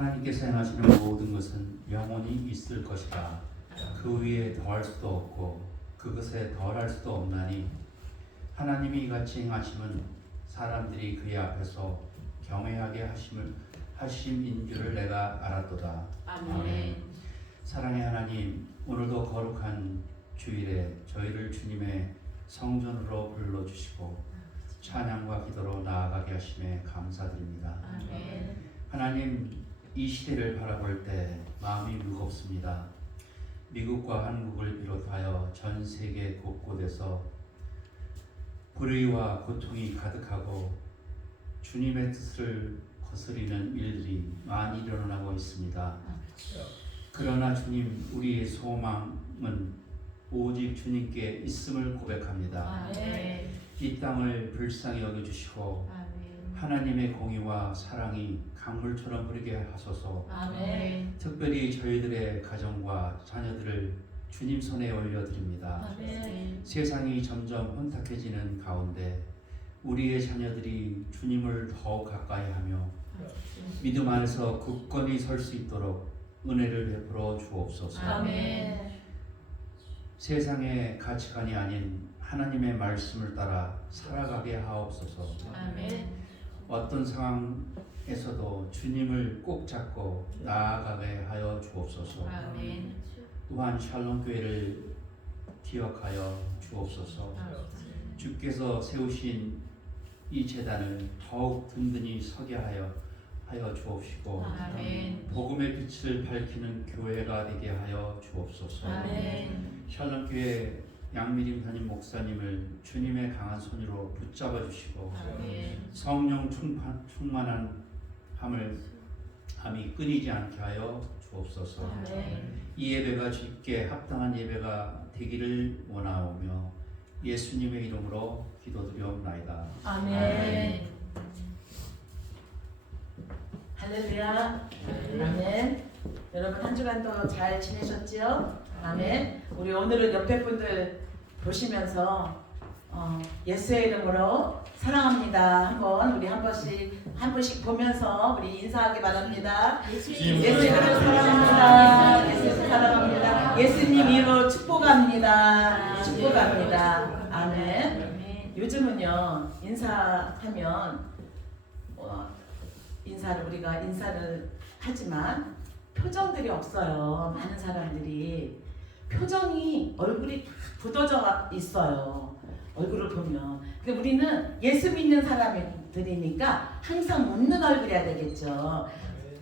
하나님께서 행하시는 모든 것은 영원히 있을 것이라. 그 위에 더할 수도 없고 그것에 덜할 수도 없나니 하나님이 이같이 행하심은 사람들이 그의 앞에서 경외하게 하심인 줄을 내가 알았도다. 아멘. 사랑의 하나님, 오늘도 거룩한 주일에 저희를 주님의 성전으로 불러주시고 찬양과 기도로 나아가게 하심에 감사드립니다. 아멘. 하나님, 이 시대를 바라볼 때 마음이 무겁습니다. 미국과 한국을 비롯하여 전 세계 곳곳에서 불의와 고통이 가득하고 주님의 뜻을 거스리는 일들이 많이 일어나고 있습니다. 그러나 주님, 우리의 소망은 오직 주님께 있음을 고백합니다. 아멘. 이 땅을 불쌍히 여겨주시고 아멘. 하나님의 공의와 사랑이 강물처럼 흐르게 하소서. 아멘. 특별히 저희들의 가정과 자녀들을 주님 손에 올려드립니다. 아멘. 세상이 점점 혼탁해지는 가운데 우리의 자녀들이 주님을 더 가까이 하며 믿음 안에서 굳건히 설 수 있도록 은혜를 베풀어 주옵소서. 아멘. 세상의 가치관이 아닌 하나님의 말씀을 따라 살아가게 하옵소서. 아멘. 어떤 상황에서도 주님을 꼭 잡고 나아가게 하여 주옵소서. 아멘. 또한 샬롬 교회를 기억하여 주옵소서. 주께서 세우신 이 제단을 더욱 든든히 서게 하여 주옵시고 아멘. 복음의 빛을 밝히는 교회가 되게 하여 주옵소서. 아멘. 샬롬 교회 양미림 담임 목사님을 주님의 강한 손으로 붙잡아 주시고 아멘. 성령 충만한 함이 끊이지 않게 하여 주옵소서. 아멘. 이 예배가 주께 합당한 예배가 되기를 원하오며 예수님의 이름으로 기도드리옵나이다. 아멘. 할렐루야. 아멘. 여러분 한 주간도 잘 지내셨지요? 아멘. 우리 오늘은 옆에 분들 보시면서 예수의 이름으로 사랑합니다. 한번 우리 한 분씩 보면서 우리 인사하기 바랍니다. 예수의 이름으로 사랑합니다. 예수님 사랑합니다. 예수님 이름으로 축복합니다. 축복합니다. 아멘. 요즘은요 인사하면 우리가 인사를 하지만 표정들이 없어요. 많은 사람들이 표정이 얼굴이 굳어져 있어요. 얼굴을 보면. 근데 우리는 예수 믿는 사람들이니까 항상 웃는 얼굴이어야 되겠죠.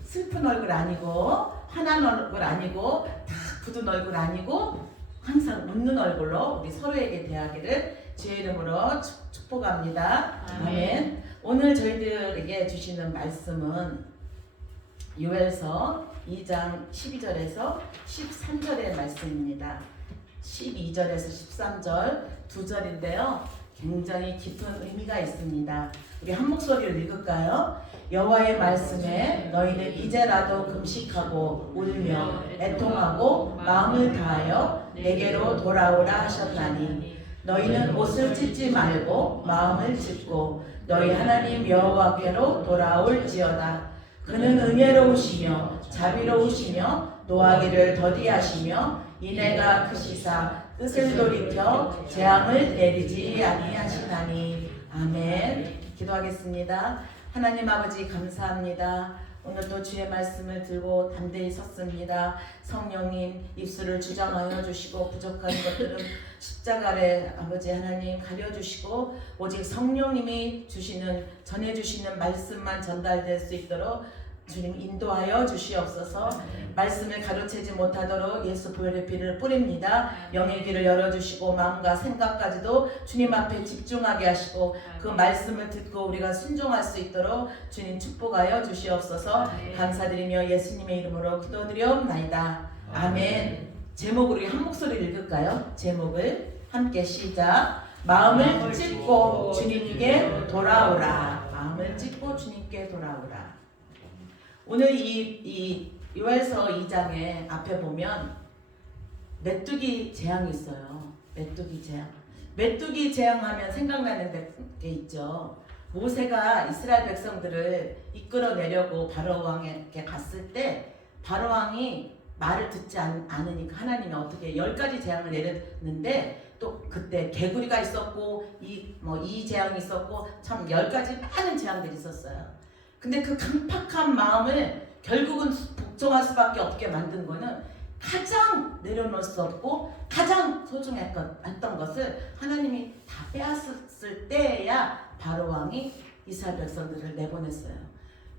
슬픈 얼굴 아니고 화난 얼굴 아니고 다 굳은 얼굴 아니고 항상 웃는 얼굴로 우리 서로에게 대하기를 주의 이름으로 축복합니다. 아멘. 오늘 저희들에게 주시는 말씀은 요엘서 2장 12절에서 13절의 말씀입니다. 12절에서 13절 두 절인데요. 굉장히 깊은 의미가 있습니다. 우리 한 목소리로 읽을까요? 여호와의 말씀에 너희는 이제라도 금식하고 울며 애통하고 마음을 다하여 내게로 돌아오라 하셨나니 너희는 옷을 찢지 말고 마음을 찢고 너희 하나님 여호와께로 돌아올지어다. 그는 은혜로우시며 자비로우시며 노하기를 더디하시며 인애가 크시사 뜻을 돌이켜 재앙을 내리지 아니하시나니. 아멘. 기도하겠습니다. 하나님 아버지 감사합니다. 오늘도 주의 말씀을 들고 담대히 섰습니다. 성령님 입술을 주장하여 주시고 부족한 것들은 십자가를 아버지 하나님 가려주시고 오직 성령님이 전해주시는 말씀만 전달될 수 있도록 주님 인도하여 주시옵소서. 말씀을 가로채지 못하도록 예수 보혈의 피를 뿌립니다. 영의 귀를 열어주시고 마음과 생각까지도 주님 앞에 집중하게 하시고 그 말씀을 듣고 우리가 순종할 수 있도록 주님 축복하여 주시옵소서. 감사드리며 예수님의 이름으로 기도드리옵나이다. 아멘. 제목으로 한 목소리를 읽을까요? 제목을 함께 시작. 마음을 찢고 주님께 돌아오라. 마음을 찢고 주님께 돌아오라. 오늘 이 요엘서 2장에 앞에 보면 메뚜기 재앙이 있어요. 메뚜기 재앙. 메뚜기 재앙하면 생각나는 게 있죠. 모세가 이스라엘 백성들을 이끌어내려고 바로 왕에게 갔을 때 바로 왕이 말을 듣지 않으니까 하나님이 어떻게 10가지 재앙을 내렸는데 또 그때 개구리가 있었고 이 재앙이 있었고 참 10가지 많은 재앙들이 있었어요. 근데 그 강팍한 마음을 결국은 복종할 수밖에 없게 만든 거는 가장 내려놓을 수 없고 가장 소중했던 것을 하나님이 다 빼앗았을 때야 바로 왕이 이스라엘 백성들을 내보냈어요.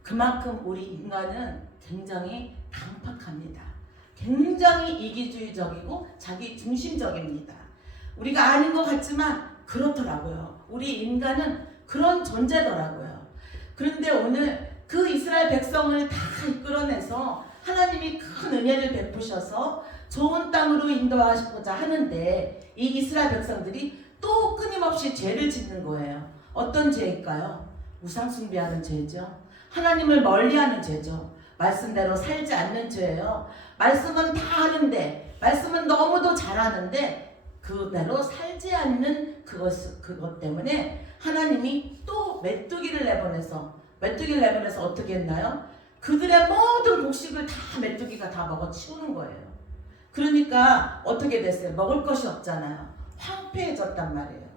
그만큼 우리 인간은 굉장히 강팍합니다. 굉장히 이기주의적이고 자기 중심적입니다. 우리가 아닌 것 같지만 그렇더라고요. 우리 인간은 그런 존재더라고요. 그런데 오늘 그 이스라엘 백성을 다 이끌어내서 하나님이 큰 은혜를 베푸셔서 좋은 땅으로 인도하시고자 하는데 이 이스라엘 백성들이 또 끊임없이 죄를 짓는 거예요. 어떤 죄일까요? 우상 숭배하는 죄죠. 하나님을 멀리하는 죄죠. 말씀대로 살지 않는 죄예요. 말씀은 다 하는데, 말씀은 너무도 잘하는데 그대로 살지 않는 그것 때문에 하나님이 또 메뚜기를 내보내서 어떻게 했나요? 그들의 모든 곡식을 다 메뚜기가 다 먹어 치우는 거예요. 그러니까 어떻게 됐어요? 먹을 것이 없잖아요. 황폐해졌단 말이에요.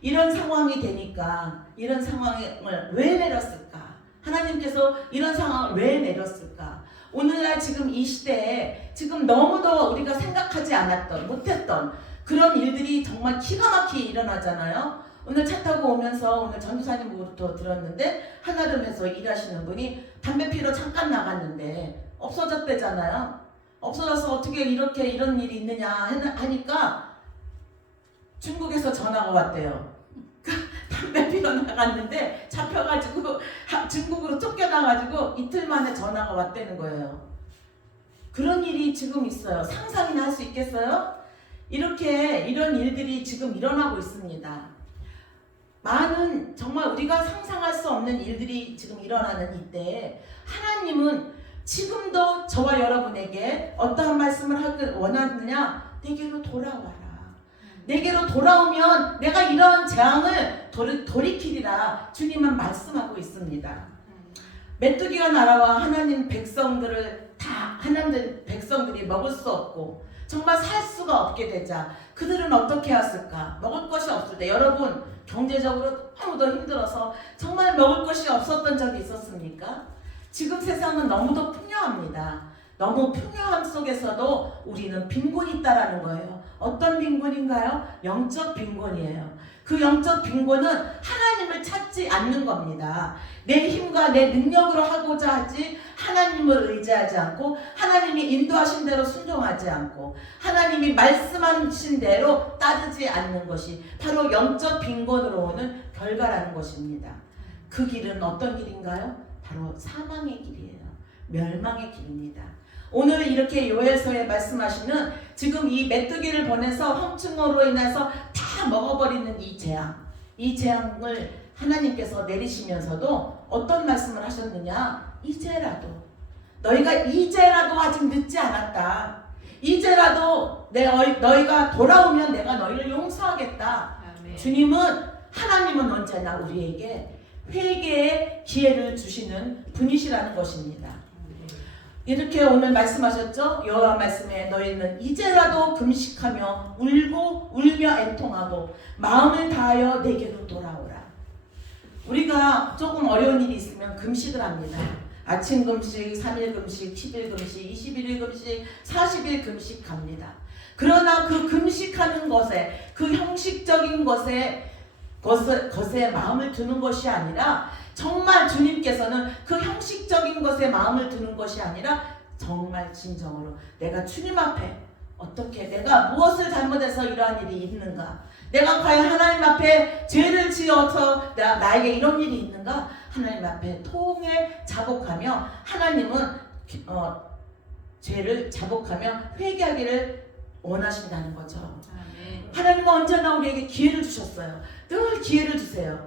이런 상황이 되니까 이런 상황을 왜 내렸을까? 하나님께서 이런 상황을 왜 내렸을까? 오늘날 지금 이 시대에 지금 너무도 우리가 생각하지 않았던 못했던 그런 일들이 정말 기가 막히게 일어나잖아요. 오늘 차 타고 오면서 오늘 전도사님부터 들었는데 한아름에서 일하시는 분이 담배 피러 잠깐 나갔는데 없어졌대잖아요. 없어져서 어떻게 이런 일이 있느냐 하니까 중국에서 전화가 왔대요. 담배 피러 나갔는데 잡혀가지고 중국으로 쫓겨나가지고 이틀 만에 전화가 왔다는 거예요. 그런 일이 지금 있어요. 상상이나 할 수 있겠어요? 이런 일들이 지금 일어나고 있습니다. 많은 정말 우리가 상상할 수 없는 일들이 지금 일어나는 이때에 하나님은 지금도 저와 여러분에게 어떠한 말씀을 하길 원하느냐? 내게로 돌아와라. 내게로 돌아오면 내가 이런 재앙을 돌이키리라 주님은 말씀하고 있습니다. 메뚜기가 날아와 하나님 백성들이 먹을 수 없고 정말 살 수가 없게 되자 그들은 어떻게 했을까? 먹을 것이 없을 때 여러분 경제적으로 너무도 힘들어서 정말 먹을 것이 없었던 적이 있었습니까? 지금 세상은 너무도 풍요합니다. 너무 풍요함 속에서도 우리는 빈곤이 있다라는 거예요. 어떤 빈곤인가요? 영적 빈곤이에요. 그 영적 빈곤은 하나님을 찾지 않는 겁니다. 내 힘과 내 능력으로 하고자 하지 하나님을 의지하지 않고 하나님이 인도하신 대로 순종하지 않고 하나님이 말씀하신 대로 따르지 않는 것이 바로 영적 빈곤으로 오는 결과라는 것입니다. 그 길은 어떤 길인가요? 바로 사망의 길이에요. 멸망의 길입니다. 오늘 이렇게 요엘서에 말씀하시는 지금 이 메뚜기를 보내서 황충어로 인해서 다 먹어버리는 이 재앙을 하나님께서 내리시면서도 어떤 말씀을 하셨느냐? 너희가 이제라도 아직 늦지 않았다. 이제라도 너희가 돌아오면 내가 너희를 용서하겠다. 아멘. 하나님은 언제나 우리에게 회개의 기회를 주시는 분이시라는 것입니다. 이렇게 오늘 말씀하셨죠? 여호와 말씀에 너희는 이제라도 금식하며 울며 애통하고 마음을 다하여 내게로 돌아오라. 우리가 조금 어려운 일이 있으면 금식을 합니다. 아침 금식, 3일 금식, 10일 금식, 21일 금식, 40일 금식합니다. 그러나 그 금식하는 것에 그 형식적인 것에 마음을 두는 것이 아니라 정말 주님께서는 그 형식적인 것에 마음을 두는 것이 아니라 정말 진정으로 내가 주님 앞에 어떻게 내가 무엇을 잘못해서 이러한 일이 있는가, 내가 과연 하나님 앞에 죄를 지어서 나에게 이런 일이 있는가, 하나님 앞에 통에 자복하며 하나님은 죄를 자복하며 회개하기를 원하신다는 거죠. 아멘. 하나님은 언제나 우리에게 기회를 주셨어요. 늘 기회를 주세요.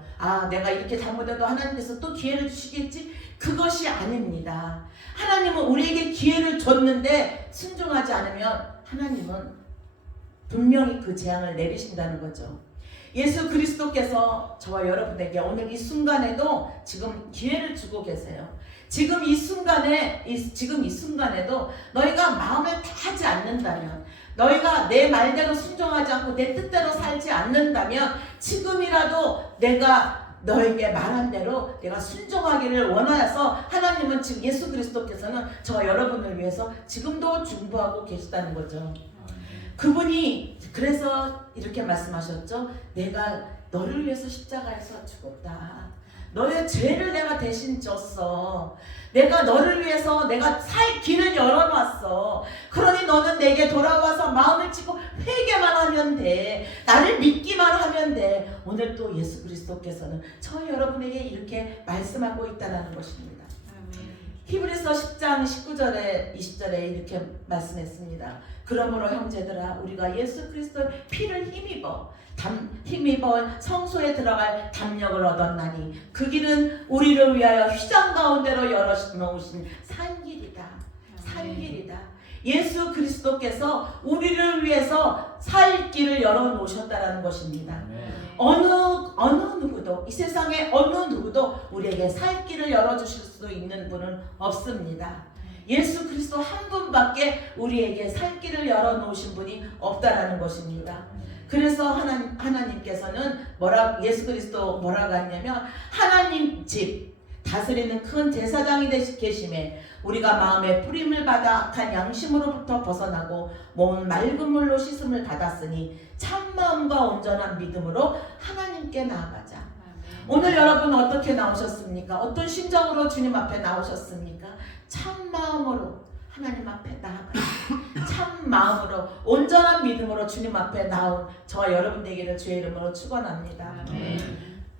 내가 이렇게 잘못해도 하나님께서 또 기회를 주시겠지? 그것이 아닙니다. 하나님은 우리에게 기회를 줬는데 순종하지 않으면 하나님은 분명히 그 재앙을 내리신다는 거죠. 예수 그리스도께서 저와 여러분에게 오늘 이 순간에도 지금 기회를 주고 계세요. 지금 이 순간에도 너희가 마음을 다하지 않는다면, 너희가 내 말대로 순종하지 않고 내 뜻대로 살지 않는다면, 지금이라도 내가 너에게 말한 대로 내가 순종하기를 원하여서 하나님은 지금 예수 그리스도께서는 저와 여러분을 위해서 지금도 중보하고 계시다는 거죠. 그분이 그래서 이렇게 말씀하셨죠. 내가 너를 위해서 십자가에서 죽었다. 너의 죄를 내가 대신 졌어. 내가 너를 위해서 내가 살 길을 열어놨어. 그러니 너는 내게 돌아와서 마음을 찢고 회개만 하면 돼. 나를 믿기만 하면 돼. 오늘 또 예수 그리스도께서는 저 여러분에게 이렇게 말씀하고 있다는 것입니다. 히브리서 10장 19절에 20절에 이렇게 말씀했습니다. 그러므로 형제들아, 우리가 예수 그리스도의 피를 힘입어 성소에 들어갈 담력을 얻었나니 그 길은 우리를 위하여 휘장 가운데로 열어놓으신 산길이다. 산길이다. 예수 그리스도께서 우리를 위해서 살 길을 열어놓으셨다는 것입니다. 어느 누구도, 이 세상에 어느 누구도 우리에게 살 길을 열어주실 수 있는 분은 없습니다. 예수 그리스도 한 분밖에 우리에게 살 길을 열어놓으신 분이 없다라는 것입니다. 그래서 하나님께서는 예수 그리스도 뭐라고 했냐면, 하나님 집 다스리는 큰 제사장이 계심에 우리가 마음의 뿌림을 받아 악한 양심으로부터 벗어나고 몸은 맑은 물로 씻음을 받았으니 참마음과 온전한 믿음으로 하나님께 나아가자. 오늘 여러분 어떻게 나오셨습니까? 어떤 심정으로 주님 앞에 나오셨습니까? 참마음으로 하나님 앞에 나아가자. 참마음으로 온전한 믿음으로 주님 앞에 나온 저와 여러분 되기를 주의 이름으로 축원합니다.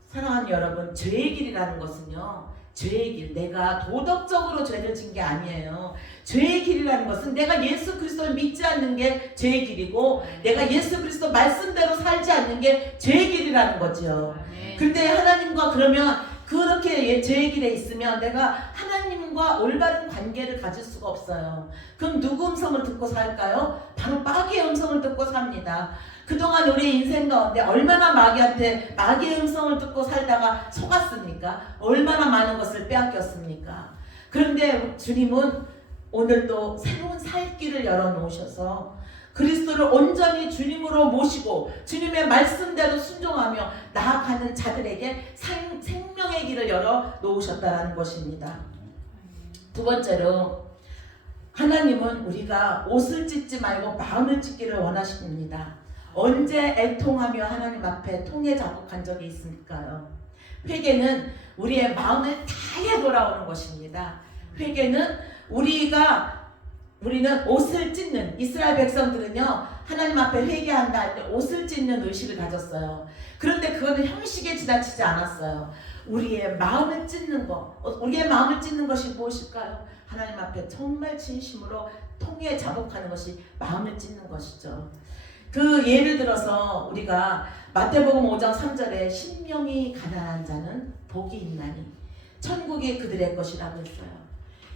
사랑하는 여러분, 죄의 길이라는 것은요, 죄의 길, 내가 도덕적으로 죄를 진 게 아니에요. 죄의 길이라는 것은 내가 예수 그리스도를 믿지 않는 게 죄의 길이고, 내가 예수 그리스도 말씀대로 살지 않는 게 죄의 길이라는 거죠. 근데 하나님과 그러면 그렇게 죄의 길에 있으면 내가 하나님과 올바른 관계를 가질 수가 없어요. 그럼 누구 음성을 듣고 살까요? 바로 마귀의 음성을 듣고 삽니다. 그동안 우리 인생 가운데 얼마나 마귀의 음성을 듣고 살다가 속았습니까? 얼마나 많은 것을 빼앗겼습니까? 그런데 주님은 오늘 또 새로운 살 길을 열어놓으셔서 그리스도를 온전히 주님으로 모시고 주님의 말씀대로 순종하며 나아가는 자들에게 생명의 길을 열어놓으셨다는 것입니다. 두 번째로, 하나님은 우리가 옷을 찢지 말고 마음을 찢기를 원하십니다. 언제 애통하며 하나님 앞에 통에 자복한 적이 있을까요? 회개는 우리의 마음을 다해 돌아오는 것입니다. 회개는 우리는 옷을 찢는, 이스라엘 백성들은요, 하나님 앞에 회개한다 할 때 옷을 찢는 의식을 가졌어요. 그런데 그거는 형식에 지나치지 않았어요. 우리의 마음을 찢는 것이 무엇일까요? 하나님 앞에 정말 진심으로 통에 자복하는 것이 마음을 찢는 것이죠. 그 예를 들어서 우리가 마태복음 5장 3절에 심령이 가난한 자는 복이 있나니 천국이 그들의 것이라고 했어요.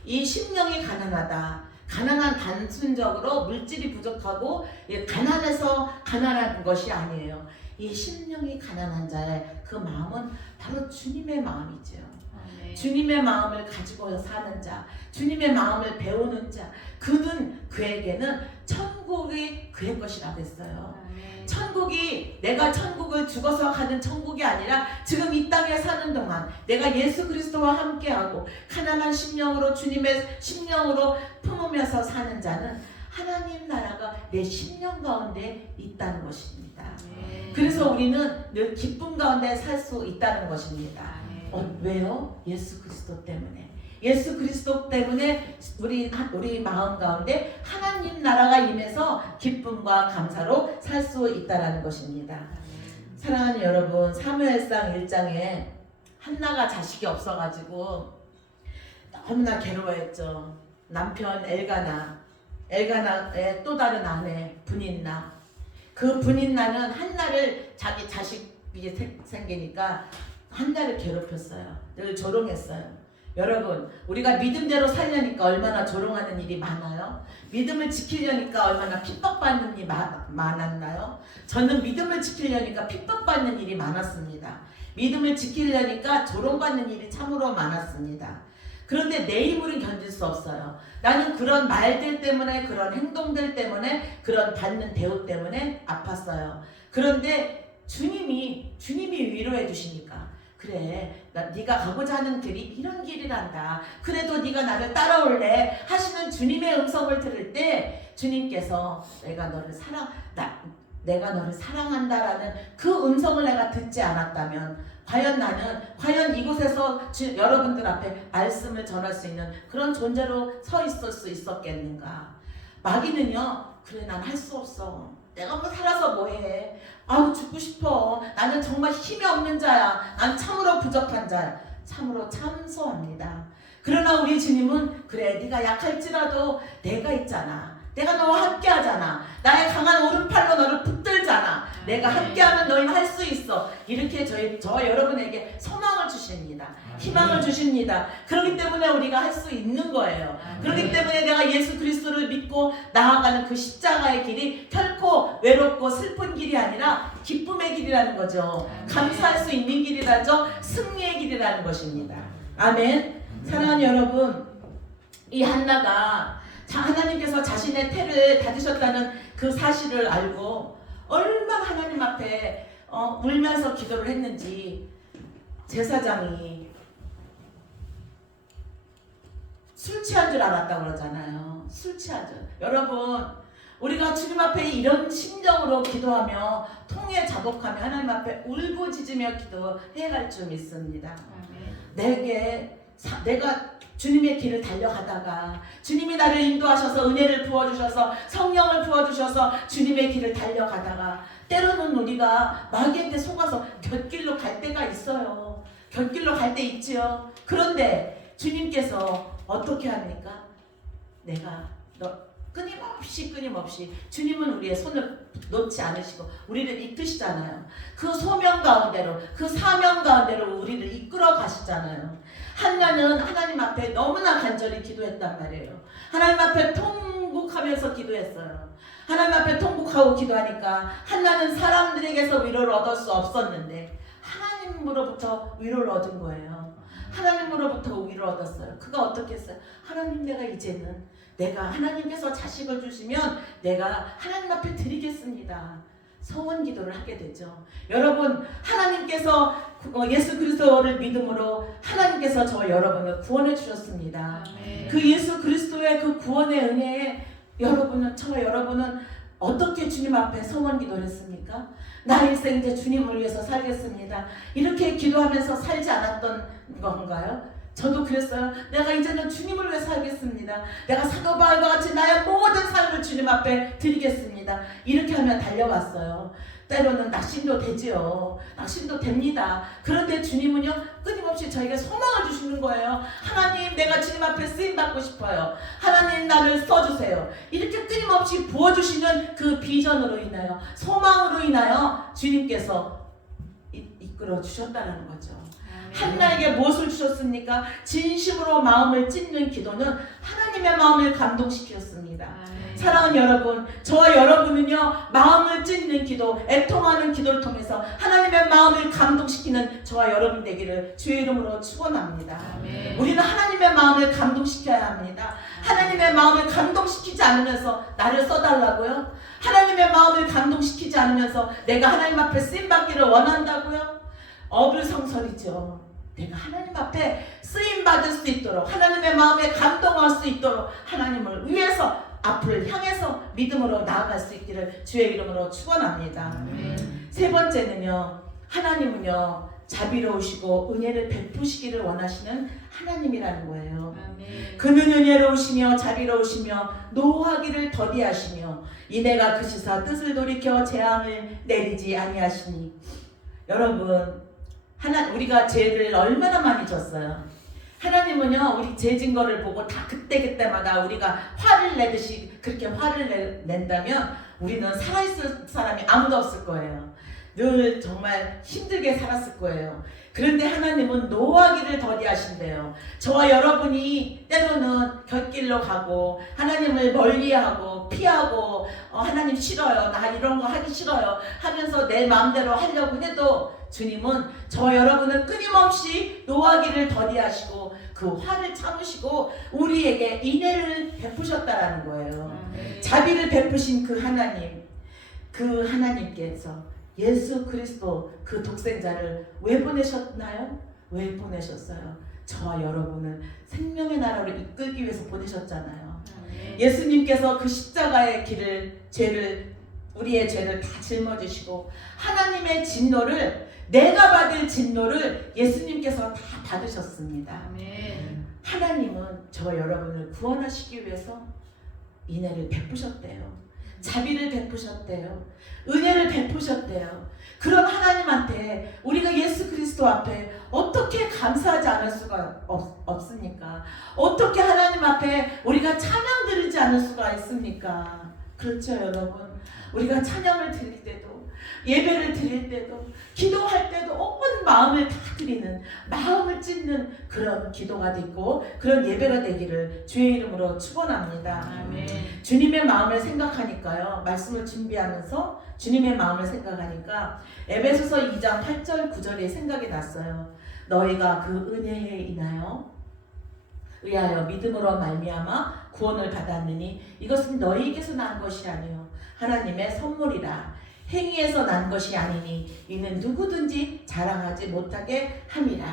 이 심령이 가난하다. 가난한 단순적으로 물질이 부족하고 가난해서 가난한 것이 아니에요. 이 심령이 가난한 자의 그 마음은 바로 주님의 마음이죠. 주님의 마음을 가지고 사는 자, 주님의 마음을 배우는 자, 그에게는 천국이 그의 것이라고 했어요. 천국이 내가 천국을 죽어서 가는 천국이 아니라 지금 이 땅에 사는 동안 내가 예수 그리스도와 함께하고 가난한 심령으로 주님의 심령으로 품으면서 사는 자는 하나님 나라가 내 심령 가운데 있다는 것입니다. 그래서 우리는 늘 기쁨 가운데 살 수 있다는 것입니다. 왜요? 예수 그리스도 때문에. 예수 그리스도 때문에 우리 마음 가운데 하나님 나라가 임해서 기쁨과 감사로 살 수 있다는 것입니다. 사랑하는 여러분, 사무엘상 1장에 한나가 자식이 없어가지고 너무나 괴로워했죠. 남편 엘가나의 또 다른 아내 분인나. 그 분인나는 한나를 자기 자식이 생기니까 한나를 괴롭혔어요. 늘 조롱했어요. 여러분, 우리가 믿음대로 살려니까 얼마나 조롱하는 일이 많아요? 믿음을 지키려니까 얼마나 핍박받는 일이 많았나요? 저는 믿음을 지키려니까 핍박받는 일이 많았습니다. 믿음을 지키려니까 조롱받는 일이 참으로 많았습니다. 그런데 내 힘으로는 견딜 수 없어요. 나는 그런 말들 때문에, 그런 행동들 때문에, 그런 받는 대우 때문에 아팠어요. 그런데 주님이 위로해 주시니까, 그래, 네가 가고자 하는 길이 이런 길이란다. 그래도 네가 나를 따라올래 하시는 주님의 음성을 들을 때 주님께서 내가 너를 사랑한다라는 그 음성을 내가 듣지 않았다면 과연 이곳에서 여러분들 앞에 말씀을 전할 수 있는 그런 존재로 서 있을 수 있었겠는가? 마귀는요, 그래, 난 할 수 없어. 내가 뭐 살아서 뭐해? 아우, 죽고 싶어. 나는 정말 힘이 없는 자야. 난 참으로 부족한 자야. 참으로 참소합니다. 그러나 우리 주님은 그래, 네가 약할지라도 내가 있잖아. 내가 너와 함께 하잖아. 나의 강한 오른팔로 너를 붙들잖아. 내가 함께하면 너희는 할 수 있어. 이렇게 저 여러분에게 소망을 주십니다. 희망을 주십니다. 그렇기 때문에 우리가 할 수 있는 거예요. 그렇기 때문에 내가 예수 그리스도를 믿고 나아가는 그 십자가의 길이 결코 외롭고 슬픈 길이 아니라 기쁨의 길이라는 거죠. 감사할 수 있는 길이라죠. 승리의 길이라는 것입니다. 아멘. 사랑하는 여러분, 이 한나가 하나님께서 자신의 태를 닫으셨다는 그 사실을 알고 얼마나 하나님 앞에 울면서 기도를 했는지, 제사장이 술 취한 줄 알았다고 그러잖아요. 술 취한 줄. 여러분, 우리가 주님 앞에 이런 심정으로 기도하며 통에 자복하며 하나님 앞에 울부짖으며 기도해야 할 줄 믿습니다. 내가 주님의 길을 달려가다가 주님이 나를 인도하셔서 은혜를 부어주셔서 성령을 부어주셔서 주님의 길을 달려가다가 때로는 우리가 마귀한테 속아서 곁길로 갈 때가 있어요. 곁길로 갈 때 있지요. 그런데 주님께서 어떻게 합니까? 끊임없이 주님은 우리의 손을 놓지 않으시고 우리를 이끄시잖아요. 그 소명 가운데로, 그 사명 가운데로 우리를 이끌어 가시잖아요. 한나는 하나님 앞에 너무나 간절히 기도했단 말이에요. 하나님 앞에 통곡하면서 기도했어요. 하나님 앞에 통곡하고 기도하니까 한나는 사람들에게서 위로를 얻을 수 없었는데 하나님으로부터 위로를 얻은 거예요. 하나님으로부터 위로를 얻었어요. 그가 어떻게 했어요? 하나님, 내가 하나님께서 자식을 주시면 내가 하나님 앞에 드리겠습니다. 서원 기도를 하게 되죠. 여러분, 하나님께서 예수 그리스도를 믿음으로 하나님께서 저와 여러분을 구원해 주셨습니다. 그 예수 그리스도의 그 구원의 은혜에 저와 여러분은 어떻게 주님 앞에 서원 기도를 했습니까? 나 일생 이제 주님을 위해서 살겠습니다. 이렇게 기도하면서 살지 않았던 건가요? 저도 그랬어요. 내가 이제는 주님을 위해 살겠습니다. 내가 사도 바울과 같이 나의 모든 삶을 주님 앞에 드리겠습니다. 이렇게 하면 달려갔어요. 때로는 낙심도 되지요. 낙심도 됩니다. 그런데 주님은요, 끊임없이 저에게 소망을 주시는 거예요. 하나님, 내가 주님 앞에 쓰임받고 싶어요. 하나님, 나를 써주세요. 이렇게 끊임없이 부어주시는 그 비전으로 인하여, 소망으로 인하여 주님께서 이끌어 주셨다는 거죠. 한나에게 무엇을 주셨습니까? 진심으로 마음을 찢는 기도는 하나님의 마음을 감동시켰습니다. 사랑하는 여러분, 저와 여러분은요, 마음을 찢는 기도, 애통하는 기도를 통해서 하나님의 마음을 감동시키는 저와 여러분 되기를 주의 이름으로 축원합니다. 우리는 하나님의 마음을 감동시켜야 합니다. 하나님의 마음을 감동시키지 않으면서 나를 써달라고요? 하나님의 마음을 감동시키지 않으면서 내가 하나님 앞에 쓰임받기를 원한다고요? 어불성설이죠. 내가 하나님 앞에 쓰임받을 수 있도록, 하나님의 마음에 감동할 수 있도록 하나님을 위해서 앞을 향해서 믿음으로 나아갈 수 있기를 주의 이름으로 축원합니다. 세 번째는요, 하나님은요, 자비로우시고 은혜를 베푸시기를 원하시는 하나님이라는 거예요. 그는 은혜로우시며 자비로우시며 노하기를 더디하시며 이내가 그시사 뜻을 돌이켜 재앙을 내리지 아니하시니. 여러분, 우리가 죄를 얼마나 많이 졌어요. 하나님은요, 우리 죄 진 거를 보고 다 그때마다 우리가 화를 내듯이 그렇게 화를 낸다면 우리는 살아있을 사람이 아무도 없을 거예요. 늘 정말 힘들게 살았을 거예요. 그런데 하나님은 노하기를 더디하신대요. 저와 여러분이 때로는 곁길로 가고 하나님을 멀리하고 피하고 하나님 싫어요. 나 이런 거 하기 싫어요. 하면서 내 마음대로 하려고 해도 주님은 저와 여러분은 끊임없이 노하기를 더디하시고 그 화를 참으시고 우리에게 인애를 베푸셨다라는 거예요. 자비를 베푸신 그 하나님께서 예수 그리스도 그 독생자를 왜 보내셨나요? 왜 보내셨어요? 저와 여러분을 생명의 나라로 이끌기 위해서 보내셨잖아요. 예수님께서 그 십자가의 우리의 죄를 다 짊어지시고 하나님의 진노를 내가 받을 진노를 예수님께서 다 받으셨습니다. 하나님은 저와 여러분을 구원하시기 위해서 인애를 베푸셨대요. 자비를 베푸셨대요. 은혜를 베푸셨대요. 그런 하나님한테 우리가 예수 그리스도 앞에 어떻게 감사하지 않을 수가 없습니까? 어떻게 하나님 앞에 우리가 찬양 드리지 않을 수가 있습니까? 그렇죠, 여러분. 우리가 찬양을 드릴 때도 예배를 드릴 때도 기도할 때도 온 마음을 다 드리는 마음을 찢는 그런 기도가 되고 그런 예배가 되기를 주의 이름으로 축원합니다. 주님의 마음을 생각하니까요. 말씀을 준비하면서 주님의 마음을 생각하니까 에베소서 2장 8절 9절이 생각이 났어요. 너희가 그 은혜에 인하여 의하여 믿음으로 말미암아 구원을 받았느니 이것은 너희에게서 난 것이 아니요 하나님의 선물이라. 행위에서 난 것이 아니니 이는 누구든지 자랑하지 못하게 함이라.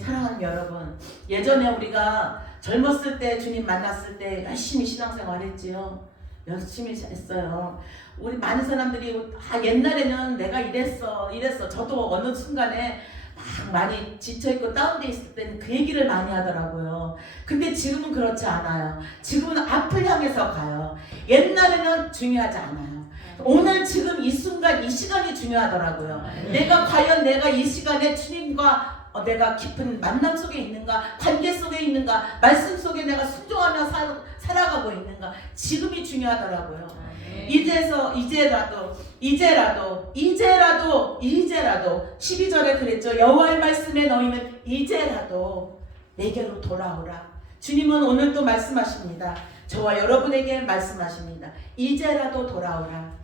사랑하는 여러분, 예전에 우리가 젊었을 때 주님 만났을 때 열심히 신앙생활 했지요. 열심히 했어요. 우리 많은 사람들이 옛날에는 내가 이랬어 저도 어느 순간에 막 많이 지쳐있고 다운돼 있을 때는 그 얘기를 많이 하더라고요. 근데 지금은 그렇지 않아요. 지금은 앞을 향해서 가요. 옛날에는 중요하지 않아요. 오늘 지금 이 순간 이 시간이 중요하더라고요. 내가 과연 내가 이 시간에 주님과 내가 깊은 만남 속에 있는가, 관계 속에 있는가, 말씀 속에 내가 순종하며 살아가고 있는가, 지금이 중요하더라고요. 이제라도 12절에 그랬죠. 여호와의 말씀에 너희는 이제라도 내게로 돌아오라. 주님은 오늘 또 말씀하십니다. 저와 여러분에게 말씀하십니다. 이제라도 돌아오라.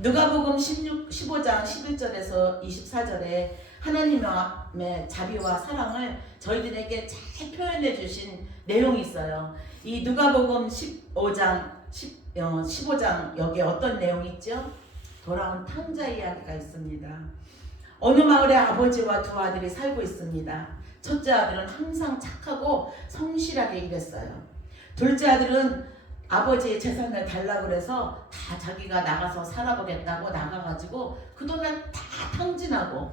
누가복음 15장 11절에서 24절에 하나님의 자비와 사랑을 저희들에게 잘 표현해 주신 내용이 있어요. 이 누가복음 15장 여기에 어떤 내용이 있죠? 돌아온 탕자 이야기가 있습니다. 어느 마을에 아버지와 두 아들이 살고 있습니다. 첫째 아들은 항상 착하고 성실하게 일했어요. 둘째 아들은 아버지의 재산을 달라고 그래서 다 자기가 나가서 살아보겠다고 나가가지고 그 돈을 다 탕진하고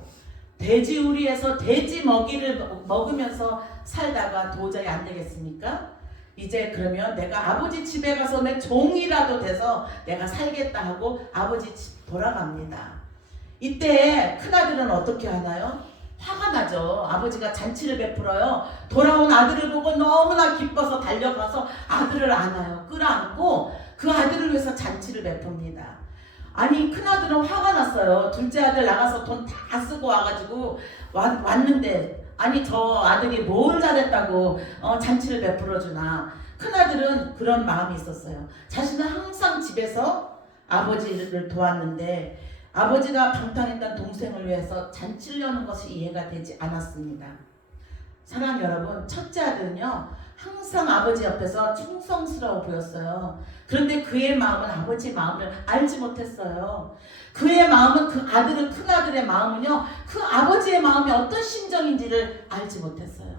돼지우리에서 돼지 먹이를 먹으면서 살다가 도저히 안 되겠습니까? 이제 그러면 내가 아버지 집에 가서 내 종이라도 돼서 내가 살겠다 하고 아버지 집 돌아갑니다. 이때 큰아들은 어떻게 하나요? 화가 나죠. 아버지가 잔치를 베풀어요. 돌아온 아들을 보고 너무나 기뻐서 달려가서 아들을 안아요. 끌어안고 그 아들을 위해서 잔치를 베풉니다. 아니 큰아들은 화가 났어요. 둘째 아들 나가서 돈 다 쓰고 와가지고 왔는데 아니 저 아들이 뭘 잘했다고 잔치를 베풀어 주나. 큰아들은 그런 마음이 있었어요. 자신은 항상 집에서 아버지를 도왔는데 아버지가 방탕했던 동생을 위해서 잔치를 여는 것이 이해가 되지 않았습니다. 사랑하는 여러분, 첫째 아들은요 항상 아버지 옆에서 충성스러워 보였어요. 그런데 그의 마음은 아버지의 마음을 알지 못했어요. 그의 마음은 큰아들의 마음은요 그 아버지의 마음이 어떤 심정인지를 알지 못했어요.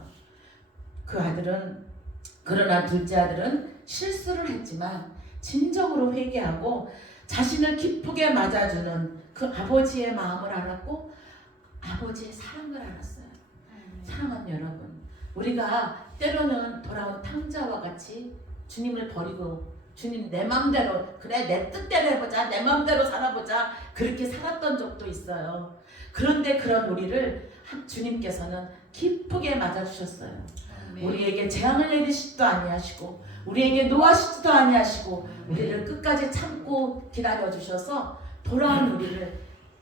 그러나 둘째 아들은 실수를 했지만 진정으로 회개하고 자신을 기쁘게 맞아주는 그 아버지의 마음을 알았고 아버지의 사랑을 알았어요. 사랑하는 여러분, 우리가 때로는 돌아온 탕자와 같이 주님을 버리고 주님 내 맘대로 그래 내 뜻대로 해보자 내 맘대로 살아보자 그렇게 살았던 적도 있어요. 그런데 그런 우리를 주님께서는 기쁘게 맞아주셨어요. 우리에게 재앙을 내리시지도 아니하시고 우리에게 노하시지도 아니하시고 우리를 끝까지 참고 기다려주셔서 돌아온 우리를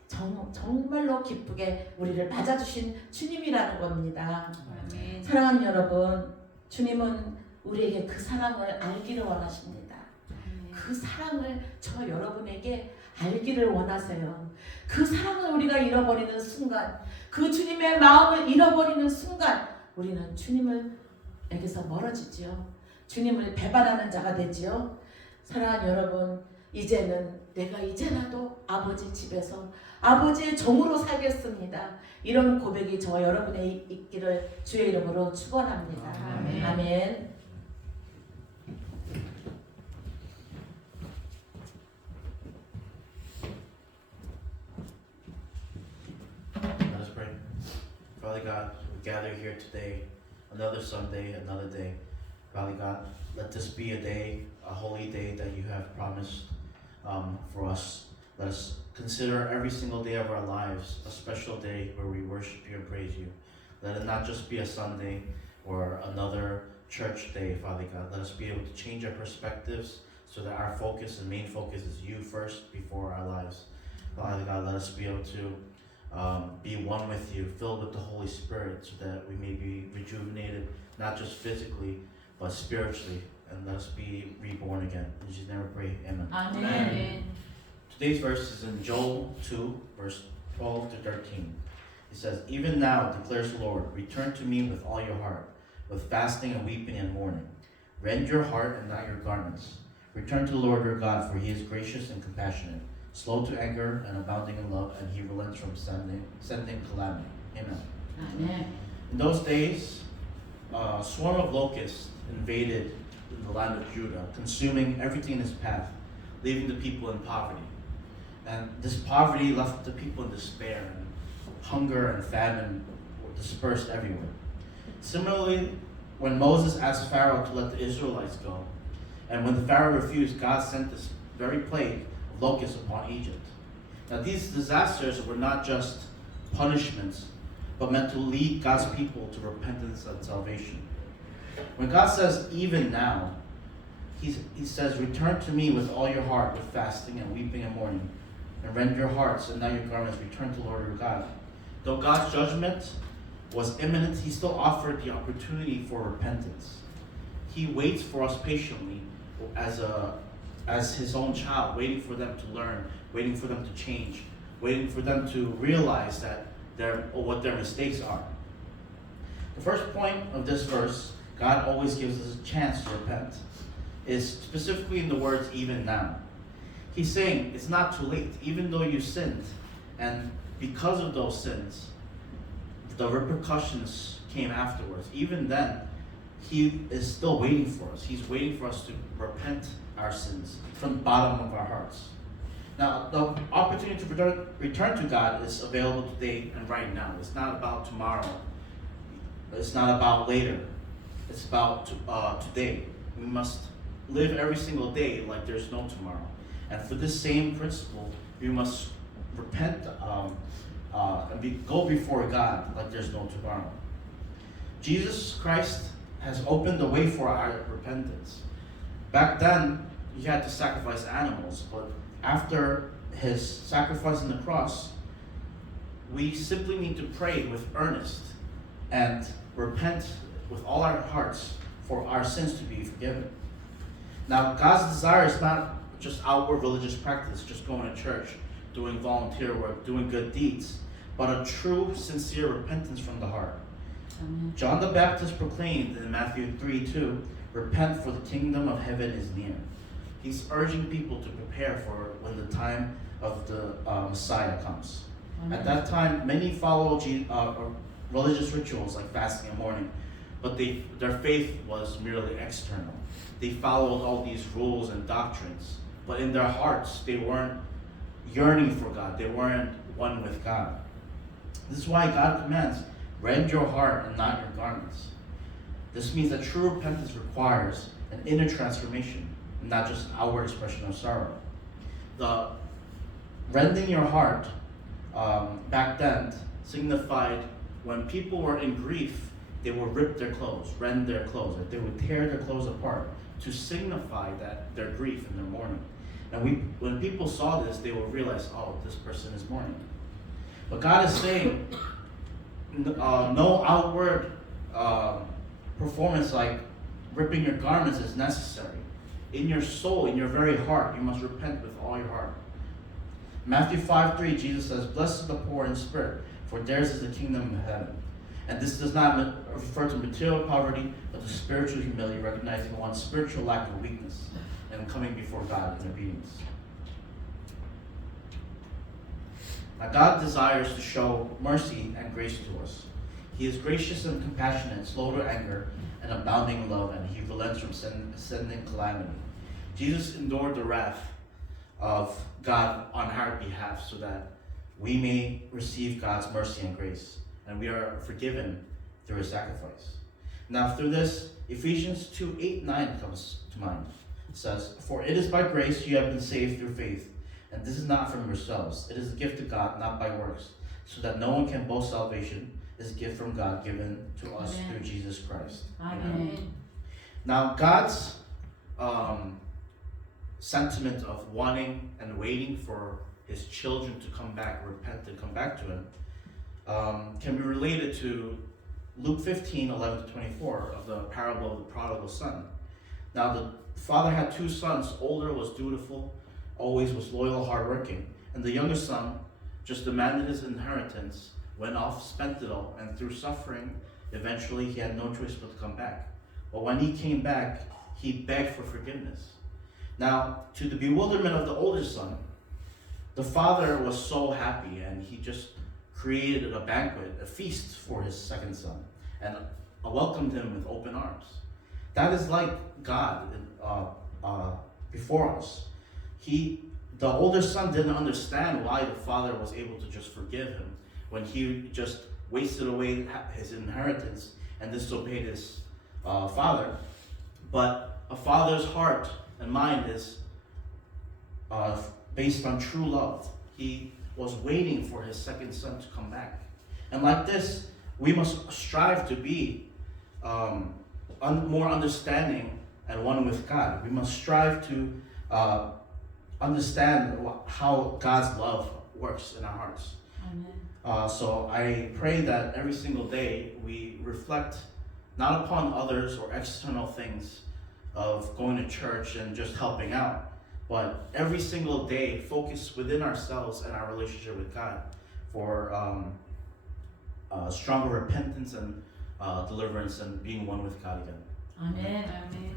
정말로 기쁘게 우리를 맞아주신 주님이라는 겁니다. 아멘. 사랑하는 여러분, 주님은 우리에게 그 사랑을 알기를 원하십니다. 그 사랑을 저 여러분에게 알기를 원하세요. 그 사랑을 우리가 잃어버리는 순간, 그 주님의 마음을 잃어버리는 순간 우리는 주님에게서 멀어지지요. 주님을 배반하는 자가 되지요. 사랑하는 여러분, 이제는 내가 이제라도 아버지 집에서 아버지의 종으로 살겠습니다. 이런 고백이 저와 여러분의 있기를 주의 이름으로 축원합니다. 아멘. 아멘. Let us pray. Father God, we gather here today, another Sunday, another day. Father God, let this be a day, a holy day that you have promised for us. Let us consider every single day of our lives a special day where we worship you and praise you. Let it not just be a Sunday or another church day, Father God. Let us be able to change our perspectives so that our focus and main focus is you first before our lives. Father God, let us be able to be one with you, filled with the Holy Spirit, so that we may be rejuvenated, not just physically, but spiritually, and let us be reborn again. In Jesus' name we pray, amen. 아멘. 아멘. Today's verse is in Joel 2, verse 12 to 13. It says, "Even now, declares the Lord, return to me with all your heart, with fasting and weeping and mourning. Rend your heart and not your garments. Return to the Lord your God, for he is gracious and compassionate, slow to anger and abounding in love, and he relents from sending calamity." Amen. 아멘. In those days, a swarm of locusts invaded the land of Judah, consuming everything in its path, leaving the people in poverty. And this poverty left the people in despair, and hunger and famine were dispersed everywhere. Similarly, when Moses asked Pharaoh to let the Israelites go, and when the Pharaoh refused, God sent this very plague of locusts upon Egypt. Now, these disasters were not just punishments, but meant to lead God's people to repentance and salvation. When God says, even now, He says, return to me with all your heart, with fasting and weeping and mourning, and rend your hearts and not your garments, return to the Lord your God. Though God's judgment was imminent, He still offered the opportunity for repentance. He waits for us patiently as His own child, waiting for them to learn, waiting for them to change, waiting for them to realize that what their mistakes are. The first point of this verse, God always gives us a chance to repent, is specifically in the words, even now. He's saying it's not too late, even though you sinned, and because of those sins, the repercussions came afterwards. Even then, He is still waiting for us. He's waiting for us to repent our sins from the bottom of our hearts. Now, the opportunity to return to God is available today and right now. It's not about tomorrow. It's not about later. It's about today. We must live every single day like there's no tomorrow. And for this same principle, we must repent and go before God like there's no tomorrow. Jesus Christ has opened the way for our repentance. Back then, He had to sacrifice animals, but after His sacrifice on the cross, we simply need to pray with earnest and repent with all our hearts for our sins to be forgiven. Now, God's desire is not just outward religious practice, just going to church, doing volunteer work, doing good deeds, but a true, sincere repentance from the heart. 아멘. John the Baptist proclaimed in Matthew 3:2, "Repent, for the kingdom of heaven is near." He's urging people to prepare for when the time of the Messiah comes. At that time, many follow religious rituals like fasting and mourning, but their faith was merely external. They followed all these rules and doctrines, but in their hearts, they weren't yearning for God. They weren't one with God. This is why God commands, rend your heart and not your garments. This means that true repentance requires an inner transformation, not just outward expression of sorrow. The rending your heart back then signified when people were in grief, they would rip their clothes, rend their clothes, or they would tear their clothes apart to signify that their grief and their mourning. And when people saw this, they would realize, oh, this person is mourning. But God is saying, no outward performance like ripping your garments is necessary. In your soul, in your very heart, you must repent with all your heart. Matthew 5:3, Jesus says, "Blessed are the poor in spirit, for theirs is the kingdom of heaven." And this does not refer to material poverty, but to spiritual humility, recognizing one's spiritual lack of weakness and coming before God in obedience. Now, God desires to show mercy and grace to us. He is gracious and compassionate, slow to anger, and abounding in love, and he relents from sending calamity. Jesus endured the wrath of God on our behalf so that we may receive God's mercy and grace, and we are forgiven through his sacrifice. Now, through this, Ephesians 2:8-9 comes to mind. It says, "For it is by grace you have been saved through faith, and this is not from yourselves. It is a gift of God, not by works, so that no one can boast. Salvation is a gift from God given to us Amen. through Jesus Christ." Amen. Now, God's sentiment of wanting and waiting for his children to come back, repent and come back to him, can be related to Luke 15:11-24 of the parable of the prodigal son. Now, the father had two sons. Older was dutiful, always was loyal, hardworking, and the younger son just demanded his inheritance, went off, spent it all, and through suffering, eventually he had no choice but to come back. But when he came back, he begged for forgiveness. Now, to the bewilderment of the older son, the father was so happy, and he just created a banquet, a feast for his second son, and welcomed him with open arms. That is like God before us. The older son didn't understand why the father was able to just forgive him when he just wasted away his inheritance and disobeyed his father. But a father's heart and mind is based on true love. He was waiting for his second son to come back. And like this, we must strive to be more understanding and one with God. We must strive to understand how God's love works in our hearts. Amen. So I pray that every single day we reflect not upon others or external things of going to church and just helping out, but every single day focus within ourselves and our relationship with God for stronger repentance and deliverance and being one with God again. Amen. Amen.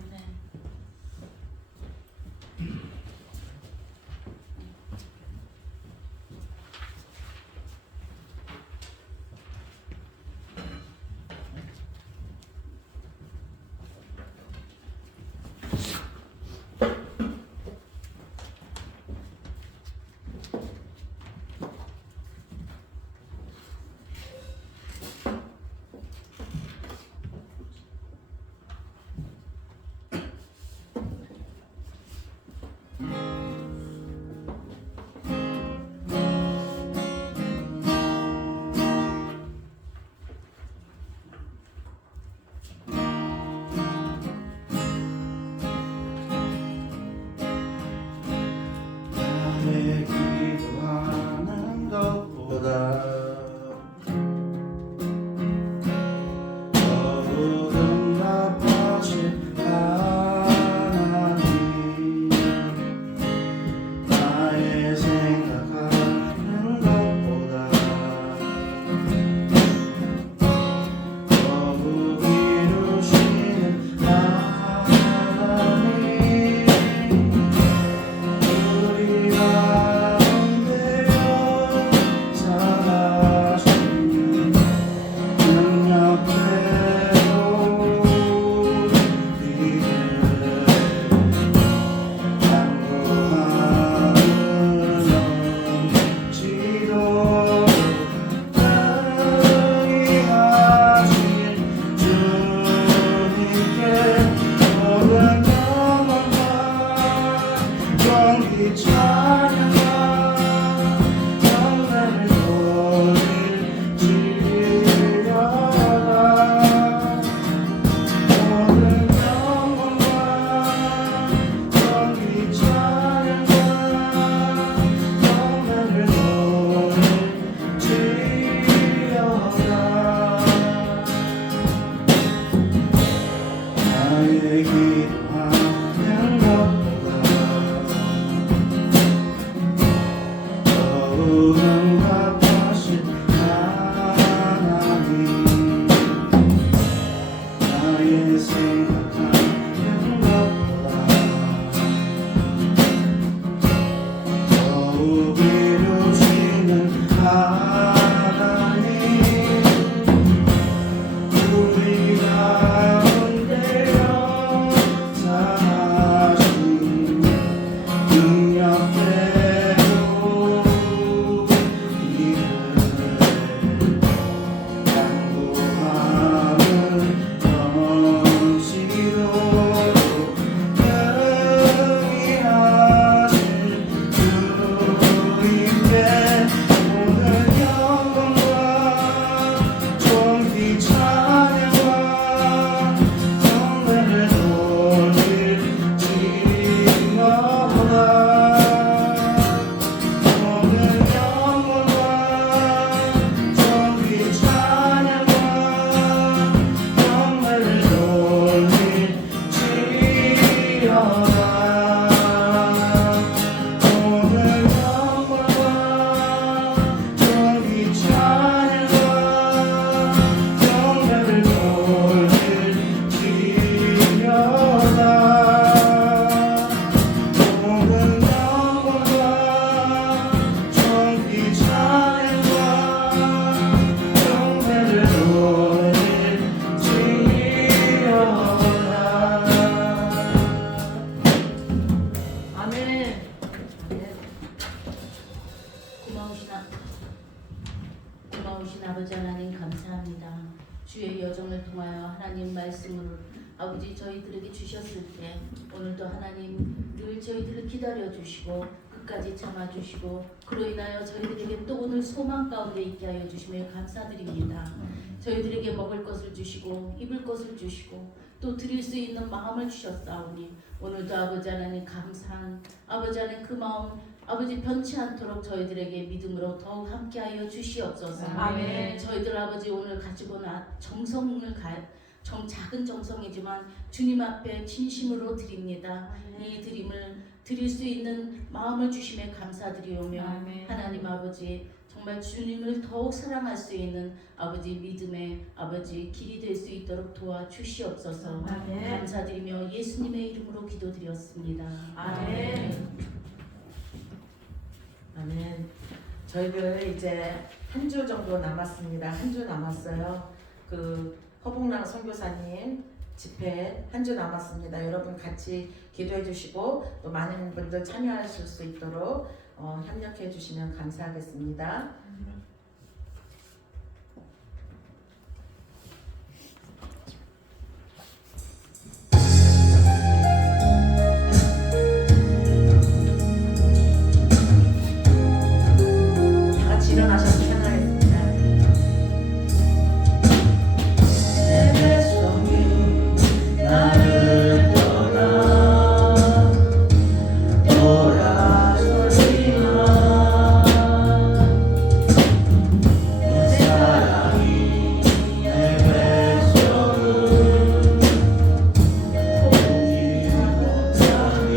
주의 여정을 통하여 하나님 말씀을 아버지 저희들에게 주셨을 때 오늘도 하나님 늘 저희들을 기다려 주시고 끝까지 참아 주시고 그로 인하여 저희들에게 또 오늘 소망 가운데 있게 하여 주시며 감사드립니다. 저희들에게 먹을 것을 주시고 입을 것을 주시고 또 드릴 수 있는 마음을 주셨사오니 오늘도 아버지 하나님 감사한 아버지 하나님 그 마음 아버지 변치 않도록 저희들에게 믿음으로 더욱 함께하여 주시옵소서. 아멘. 저희들 아버지 오늘 가지고 정성을 작은 정성이지만 주님 앞에 진심으로 드립니다. 이 드림을 드릴 수 있는 마음을 주심에 감사드리오며 아멘. 하나님 아버지 정말 주님을 더욱 사랑할 수 있는 아버지 믿음의 아버지 길이 될 수 있도록 도와주시옵소서. 아멘. 감사드리며 예수님의 이름으로 기도드렸습니다. 아멘. 아멘. 저희들 이제 한 주 정도 남았습니다. 한 주 남았어요. 그 허봉랑 선교사님 집회 한 주 남았습니다. 여러분 같이 기도해 주시고 또 많은 분들 참여하실 수 있도록 협력해 주시면 감사하겠습니다. 다 같이 일어나셔서 찬양하겠습니다. 내 백성이 나를 떠나 돌아서지만 내 사랑이 내 백성을 포기하고 사니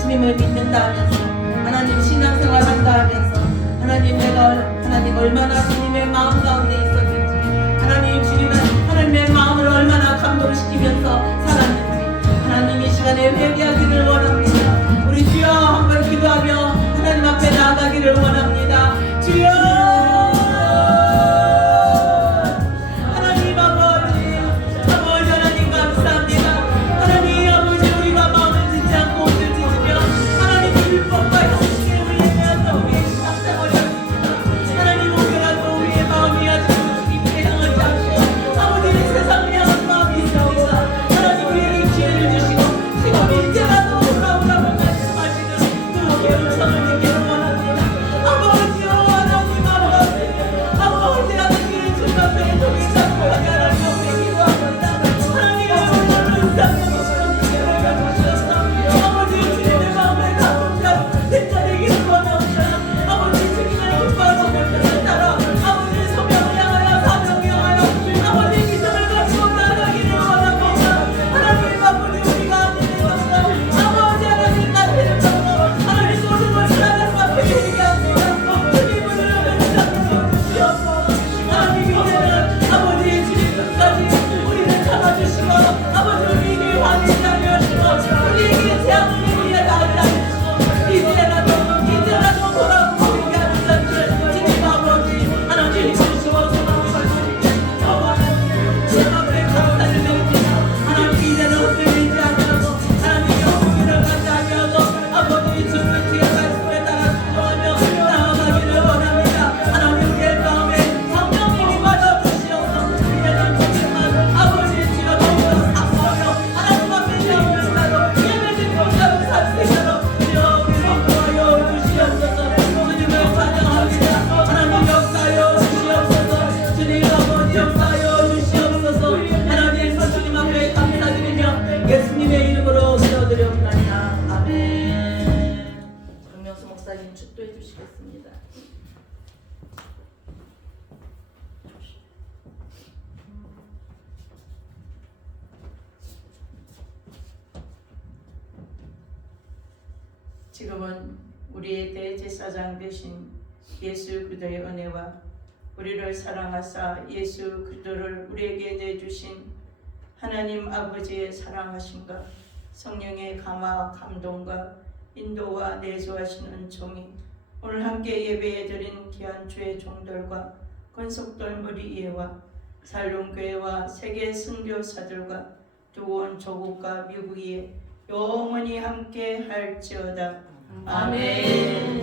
주님을 믿는다 하면서 하나님 신앙생활 한다 하면서 하나님 내가 하나님 얼마나 주님의 마음 가운데 있었는지 하나님 주님은 하나님의 마음을 얼마나 감동시키면서 살았는지 하나님 이 시간에 회개하기를 원합니다. 우리 주여 한번 기도하며 하나님 앞에 나아가기를 원합니다. 주여 세상을 향한 마음이 있습니다. 하나님 우리에게 기회를 주시고 지금 이제라도 박사님 축도해 주시겠습니다. 지금은 우리의 대제사장 되신 예수 그리스도의 은혜와 우리를 사랑하사 예수 그리스도를 우리에게 내주신 하나님 아버지의 사랑하심과 성령의 감화와 감동과 인도와 내주하신 은총이 오늘 함께 예배해 드린 귀한 주의 종들과 권속들 무리예와 살롱교회와 세계 선교사들과 두원 조국과 미국에 영원히 함께 할지어다. 아멘.